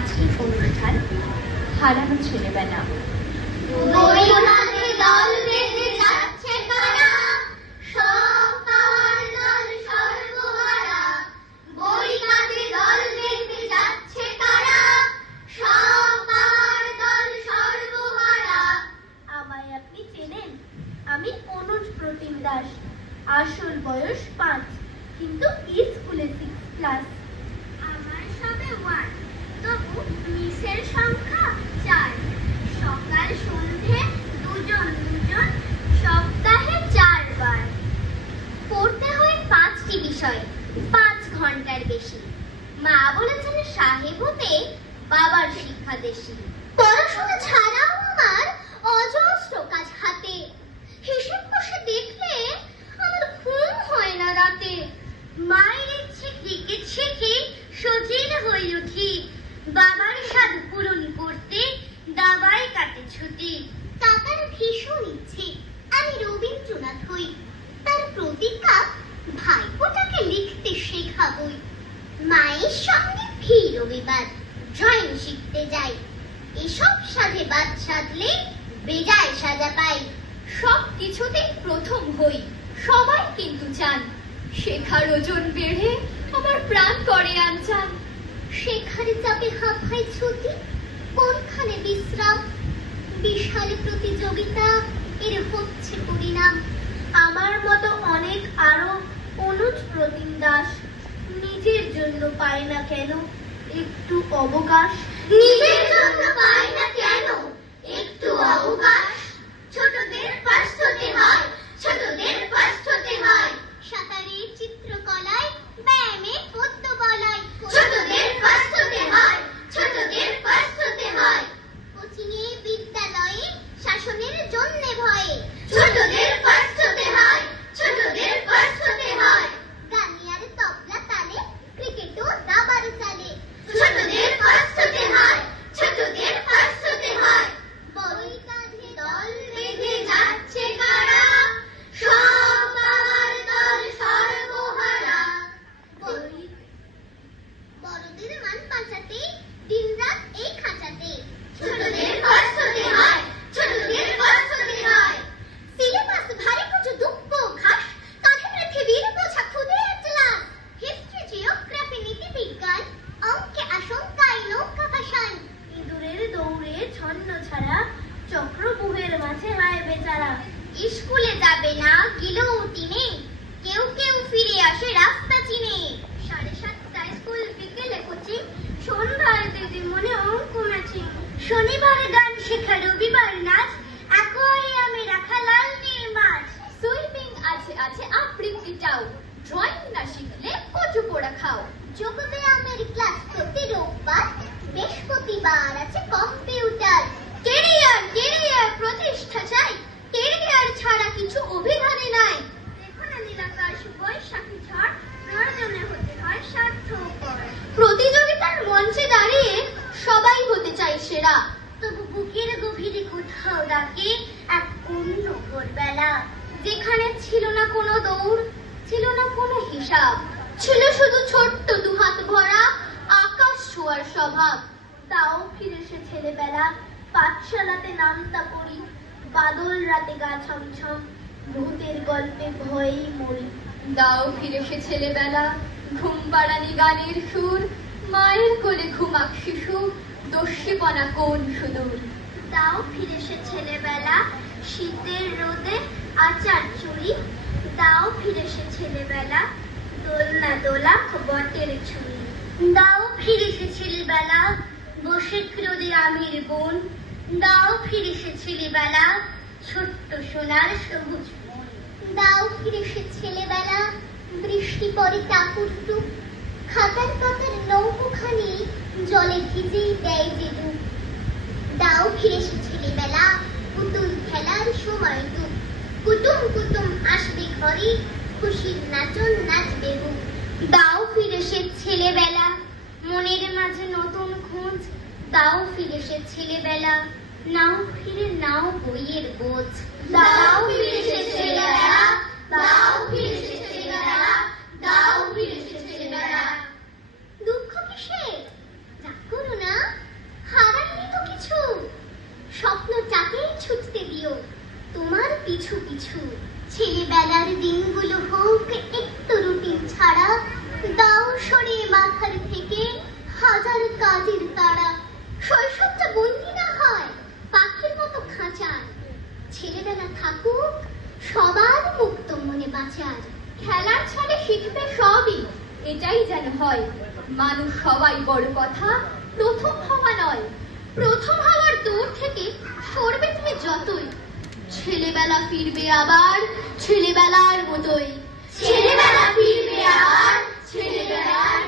আজকের অনুষ্ঠান হারানো ছেলেবেলা। আমায় আপনি চেনেন? আমি অনুজ প্রতিম দাস। আসল বয়স 5, কিন্তু স্কুলে 6 ক্লাস। আমার সবে 1, তবু মিসের সংখ্যা 4। সকাল সন্ধে দুজন, সপ্তাহে 4 বার। পড়তে হয় 5টি বিষয়, 5 ঘন্টার বেশি। মা বলেছেন সাহেব হতে বাবার শিক্ষা দেশি। পড়াশোনা ছাড়াও আমার অজস্র কাজ হাতে। হিসেব কষে দেখলে আমার ঘুম হয় না রাতে। মায়ের ইচ্ছে ক্রিকেট শিখে সচিন হয়ে উঠি। বাবার স্বাদ পূরণ করতে দাবায় কাটে ছুটি। কাকার ভীষণ ইচ্ছে আমি রবীন্দ্রনাথ হই। তার প্রতিজ্ঞা ভাইপোটাকে লিখতে শেখাবই। মায়ের সঙ্গে ফি রবিবার ড্রয়িং শিখতে যাই। এসব সাজে বাদ সাজলে বেজায় সাজা পাই। সব কিছুতেই প্রথম হই, সবাই কিন্তু চান। শেখার ওজন বেড়ে আমার প্রাণ করে আনচান। শেখারে চাপে হাঁপাই ছুটি, কোনখানে বিশ্রাম। বিশাল প্রতিযোগিতা, এর হচ্ছে পরিণাম। আমার মতো অনেক আরো অনুজ প্রতিম দাস নিজের জন্য পায় না কেন একটু অবকাশ। নিজের জন্য পায় না কেন একটু অবকাশ। ছোটদের ফার্স্ট হতে হয়, ছোটদের ফার্স্ট হতে হয়। সাঁতারে, চিত্রকলায়, ব্যায়ামে, পদ্য বলায় ছোটদের ফার্স্ট হতে হয়, ছোটদের ফার্স্ট হতে হয়। কোচিংয়ে, বিদ্যালয়ে, শাসনের জন্য ভয়ে ছোটদের ফার্স্ট হতে হয়, ছোটদের ফার্স্ট হতে হয়। গানে আর তবলা তালে, ক্রিকেটও দাবার চালে ছোটদের ফার্স্ট হতে হয়, ছোটদের ফার্স্ট হতে হয়। বড়ই কাঁধে দল বেঁধে যাচ্ছে কারা, সব বাবার দল সর্বহারা। বড়দের মান বাঁচাতে দিনরাত এই খাঁচাতে ছোটদের ফার্স্ট হতে হয়, ছোটদের ফার্স্ট হতে হয়। সিলেবাস ভারী কিছু দুঃখ ঘাস, কাঁধে পৃথিবীর বোঝা খুদে এজলাস। হিস্ট্রি, জিওগ্রাফি, নীতি বিজ্ঞান, অঙ্কে আশঙ্কায় নৌকা ভাসান। ইঁদুরের দৌড়ে ছন্ন ছাড়া চক্রবুহের মাঝে হায় বেচারা। স্কুলে যাবে না গেলেও টিনে, কেউ কেউ ফিরে আসে রাস্তা চিনে। 7:30 স্কুল, বিকেলে কোচিং, সন্ধ্যায় দিদি মনে অঙ্ক ম্যাচিং। শনিবার গান শেখা, রবিবার নাচ, অ্যাকোয়ারিয়ামে রাখা লাল নীল মাছ। সুইমিং আছে আছে আবৃত্তিটাও, ড্রয়িং না শিখলে কচু পোড়া খাও। যোগ ব্যায়ামের ক্লাস প্রতি রোববার, বৃহস্পতিবার আছে কম্পিউটার। কেরিয়ার কেরিয়ার প্রতিষ্ঠা চাই, কেরিয়ার ছাড়া কিছু অভিধানে নাই। দেখো না নীলাকাশ, বৈশাখী ঝড়, প্রয়োজনে হতে হয় স্বার্থপর। প্রতিযোগিতার মঞ্চে দাঁড়িয়ে সবাই হতে চাই সেরা, তবু বুকের গভীরে কোথাও ডাকে এক অন্য ভোরবেলা, যেখানে ছিল না কোনো দৌড়, ছিল না কোনো হিসাব, ছিল শুধু ছোট্ট দুহাত ভরা আকাশ ছোঁয়ার স্বভাব। তাও ফিরে সে ছেলেবেলা, পাঠশালাতে নামতা পড়ি, বাদল রাতে গা ছমছম, ভূতের গল্পে ভয়েই মরি। দাও ফিরে সে ছেলেবেলা, ঘুম পাড়ানি গানের সুর, মায়ের কোলে ঘুমাক শিশু, দস্যিপনা কোন সুদূর। দাও ফিরে সে ছেলেবেলা, শীতের রোদে আচার চুরি। দাও ফিরে সে ছেলেবেলা, দোলনা দোলা বটের ছুরি। দাও ফিরে সে ছেলেবেলা, বসে রোদে আমির বোন। দাও ফিরে সে ছেলেবেলা, ছোট্ট সোনার সবুজ বন। দাও ফিরে সে ছেলেবেলা, বৃষ্টি পড়ে টাপুর টুপ, খাতার পাতার নৌকোখানি জলে ভিজেই দেয় যে ডুব। দাও ফিরে সে ছেলেবেলা, পুতুল খেলার সময় টুক, কুটুম কুটুম আসবে ঘরে, খুশির নাচন নাচবে বুক। দাও ফিরে সে ছেলেবেলা, মনের মাঝে নতুন খোঁজ। দাও ফিরে সে ছেলেবেলা, নাও ফিরে নাও বইয়ের বোঝ। দাও ফিরে সে ছেলেবেলা, দাও ফিরে সে ছেলেবেলা, দাও ফিরে সে ছেলেবেলা। দুঃখ কিসে? রাগ করো না, সবার মুক্ত মনে বাঁচে আজ। খেলার ছলে শিখবে সবই, এটাই যেন হয়। মানুষ সবাই বড় কথা, প্রথম হওয়া নয়। প্রথম হওয়ার দূর থেকে সরবে তুমি যতই, ছেলেবেলা ফিরবে আবার ছেলেবেলার মতোই। ছেলেবেলা ফিরবে আবার ছেলেবেলার